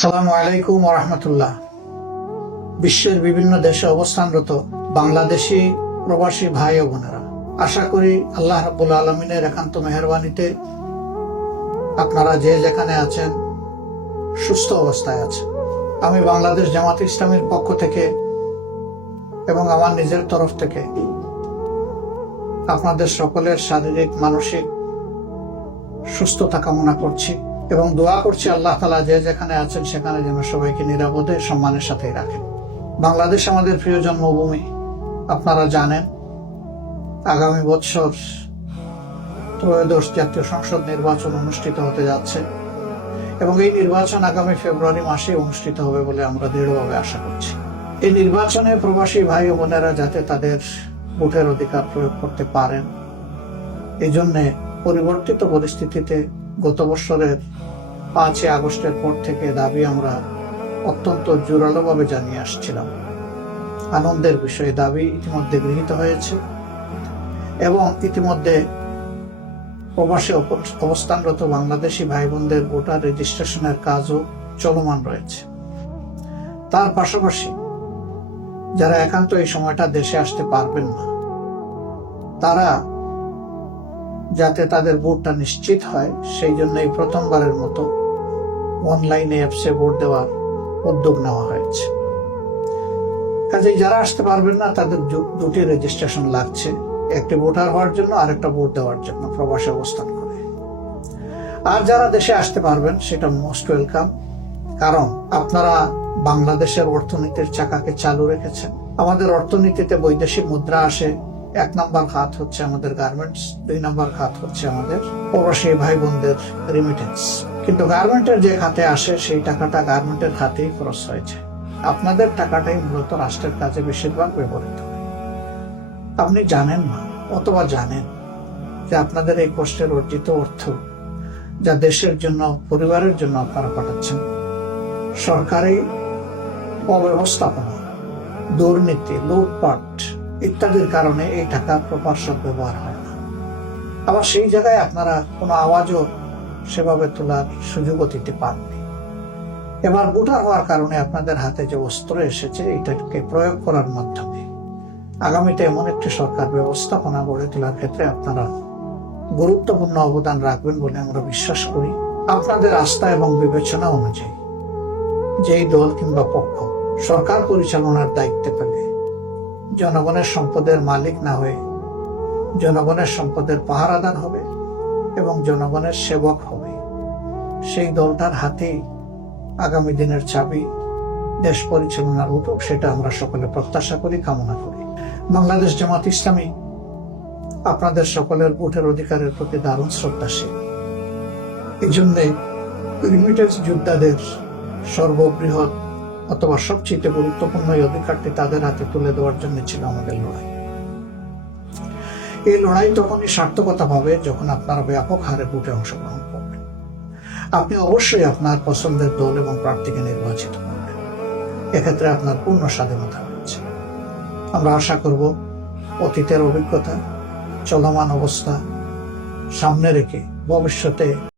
আসসালামু আলাইকুম ওয়া রাহমাতুল্লাহ। বিশ্বের বিভিন্ন দেশে অবস্থানরত বাংলাদেশি প্রবাসী ভাই ও বোনেরা, আশা করি আল্লাহ রাব্বুল আলামিনের একান্ত মেহেরবানিতে আপনারা যে যেখানে আছেন সুস্থ অবস্থায় আছেন। আমি বাংলাদেশ জামাত ইসলামীর পক্ষ থেকে এবং আমার নিজের তরফ থেকে আপনাদের সকলের শারীরিক মানসিক সুস্থতা কামনা করছি এবং দোয়া করছি আল্লাহ তাআলা যে যেখানে আছেন সেখানে যেন সবাইকে নিরাপদে সম্মানের সাথেই রাখেন। বাংলাদেশ আমাদের প্রিয় জন্মভূমি। আপনারা জানেন আগামী বছর ত্রয়োদশ জাতীয় সংসদ নির্বাচন অনুষ্ঠিত হতে যাচ্ছে এবং এই নির্বাচন আগামী ফেব্রুয়ারি মাসে অনুষ্ঠিত হবে বলে আমরা দৃঢ়ভাবে আশা করছি। এই নির্বাচনে প্রবাসী ভাই ও বোনেরা যাতে তাদের ভোটের অধিকার প্রয়োগ করতে পারেন, এই জন্যে পরিবর্তিত পরিস্থিতিতে গত বছরের 5 আগস্টের পর থেকে দাবি আমরা অত্যন্ত জোরালোভাবে জানিয়ে আসছিলাম। আনন্দের বিষয়ে দাবি ইতিমধ্যে গৃহীত হয়েছে এবং ইতিমধ্যে প্রবাসে অবস্থানরত বাংলাদেশি ভাই বোনদের ভোটার রেজিস্ট্রেশনের কাজও চলমান রয়েছে। তার পাশাপাশি যারা একান্ত এই সময়টা দেশে আসতে পারবেন না, তারা যাতে তাদের ভোটটা নিশ্চিত হয় সেই জন্য এই প্রথমবারের মতো অনলাইনে অ্যাপসে ভোট দেওয়ার উদ্যোগ নেওয়া হয়েছে। কাজেই যারা আসতে পারবেন না তাদের দুটি রেজিস্ট্রেশন লাগছে, একটি ভোটার হওয়ার জন্য আর একটা ভোট দেওয়ার জন্য প্রবাসে অবস্থান করে। আর যারা দেশে আসতে পারবেন সেটা মোস্ট ওয়েলকাম, কারণ আপনারা বাংলাদেশের অর্থনীতির চাকাকে চালু রেখেছেন। আমাদের অর্থনীতিতে বৈদেশিক মুদ্রা আসে, 1 নম্বর খাত হচ্ছে আমাদের গার্মেন্টস, 2 নম্বর খাত হচ্ছে আমাদের প্রবাসী ভাই বোনদের রিমিটেন্স। কিন্তু গার্মেন্টের যে খাতে আসে সেই টাকাটা গার্মেন্টের খাতেই খরচ হয়েছে। আপনাদের টাকাটাই মূলত রাষ্ট্রের কাজে বেশিরভাগ ব্যবহৃত হয়। আপনি জানেন না অথবা জানেন যে আপনাদের এই কষ্টের অর্জিত অর্থ যা দেশের জন্য, পরিবারের জন্য আপনারা পাঠাচ্ছেন, সরকারি অব্যবস্থাপনা, দুর্নীতি, লুটপাট ইত্যাদির কারণে এই টাকা প্রপার ব্যবহার হয় না। আবার সেই জায়গায় আপনারা কোনো আওয়াজও সেভাবে তোলার সুযোগও দিতে পারেননি। এবার ভোটার হওয়ার কারণে আপনাদের হাতে যে অস্ত্র এসেছে এটাকে প্রয়োগ করার মাধ্যমে আগামীতে এমন একটি সরকার ব্যবস্থাপনা গড়ে তোলার ক্ষেত্রে আপনারা গুরুত্বপূর্ণ অবদান রাখবেন বলে আমরা বিশ্বাস করি। আপনাদের আস্থা এবং বিবেচনা অনুযায়ী যেই দল কিংবা পক্ষ সরকার পরিচালনার দায়িত্বে পেলে জনগণের সম্পদের মালিক না হয়ে জনগণের সম্পদের পাহারাদার হবে এবং জনগণের সেবক হবে, সেই দলটার হাতেই আগামী দিনের চাবি দেশ পরিচালনার উঠুক, সেটা আমরা সকলে প্রত্যাশা করি, কামনা করি। বাংলাদেশ জামাত ইসলামী আপনাদের সকলের ভোটের অধিকারের প্রতি দারুণ শ্রদ্ধাশীল। এই জন্যে রিমিটেন্স যোদ্ধাদের সর্ববৃহৎ অথবা সবচেয়ে গুরুত্বপূর্ণ এই অধিকারটি তাদের হাতে তুলে দেওয়ার জন্য ছিল আমাদের লড়াই। এই লড়াই তখনই সার্থকতা পাবে যখন আপনারা ব্যাপক হারে ভোটে অংশগ্রহণ করবেন। আপনি অবশ্যই আপনার পছন্দের দল এবং প্রার্থীকে নির্বাচিত করবেন, এক্ষেত্রে আপনার পূর্ণ স্বাধীনতা রয়েছে। আমরা আশা করব অতীতের অভিজ্ঞতা, চলমান অবস্থা সামনে রেখে ভবিষ্যতে